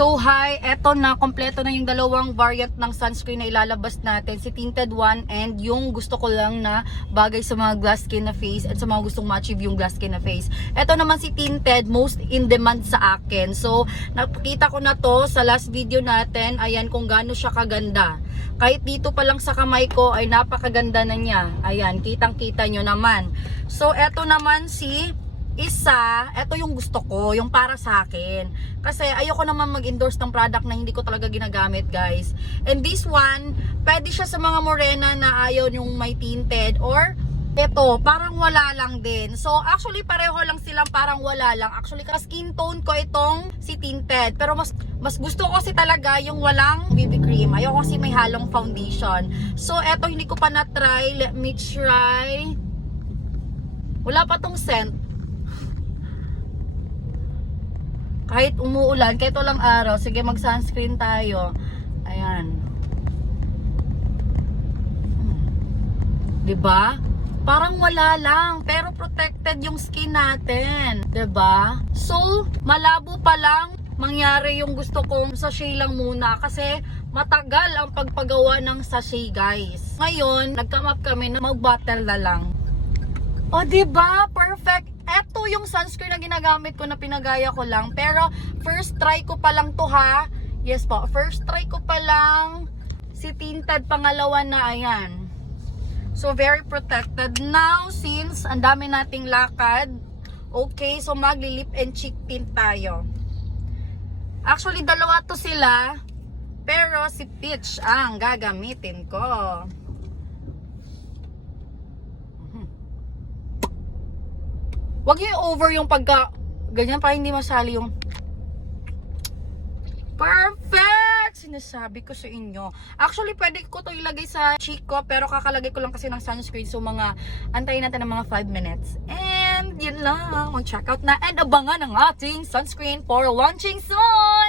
So hi, eto na, kompleto na yung dalawang variant ng sunscreen na ilalabas natin, si tinted one and yung gusto ko lang na bagay sa mga glass skin na face at sa mga gustong ma-achieve yung glass skin na face. Eto naman si tinted, most in demand sa akin. So nakita ko na to sa last video natin, ayan kung gaano siya kaganda. Kahit dito pa lang sa kamay ko ay napakaganda na niya. Ayan, kitang-kita nyo naman. So eto naman si isa, ito yung gusto ko, yung para sa akin. Kasi ayoko naman mag-endorse ng product na hindi ko talaga ginagamit, guys. And this one, pwede siya sa mga morena na ayaw yung may tinted, or ito, parang wala lang din. So actually pareho lang silang parang wala lang. Actually skin tone ko itong si tinted, pero mas gusto ko kasi talaga yung walang BB cream. Ayoko kasi may halong foundation. So eto, hindi ko pa na-try. Let me try. Wala pa tong scent. Kahit umuulan, kahit walang araw, sige mag-sunscreen tayo. Ayan. Diba? Parang wala lang, pero protected yung skin natin. Diba? So, malabo pa lang mangyari yung gusto kong sachet lang muna kasi matagal ang pagpagawa ng sachet, guys. Ngayon, nag-come up kami na mag-bottle na lang. O, diba? Perfect. Eto yung sunscreen na ginagamit ko na pinagaya ko lang. Pero first try ko pa lang to, ha. Yes po, first try ko pa lang si tinted, pangalawa na, ayan. So very protected. Now since ang dami nating lakad, okay, so magli-lip and cheek tint tayo. Actually dalawa to sila, pero si Peach ang gagamitin ko. Wag yung over yung pagka ganyan pa, hindi masali yung perfect! Sinasabi ko sa inyo. Actually, pwede ko to ilagay sa cheek ko, pero kakalagay ko lang kasi ng sunscreen. So, antayin natin ng mga 5 minutes. And, yun lang. Mag-check out na. And abangan ang ating sunscreen for launching soon!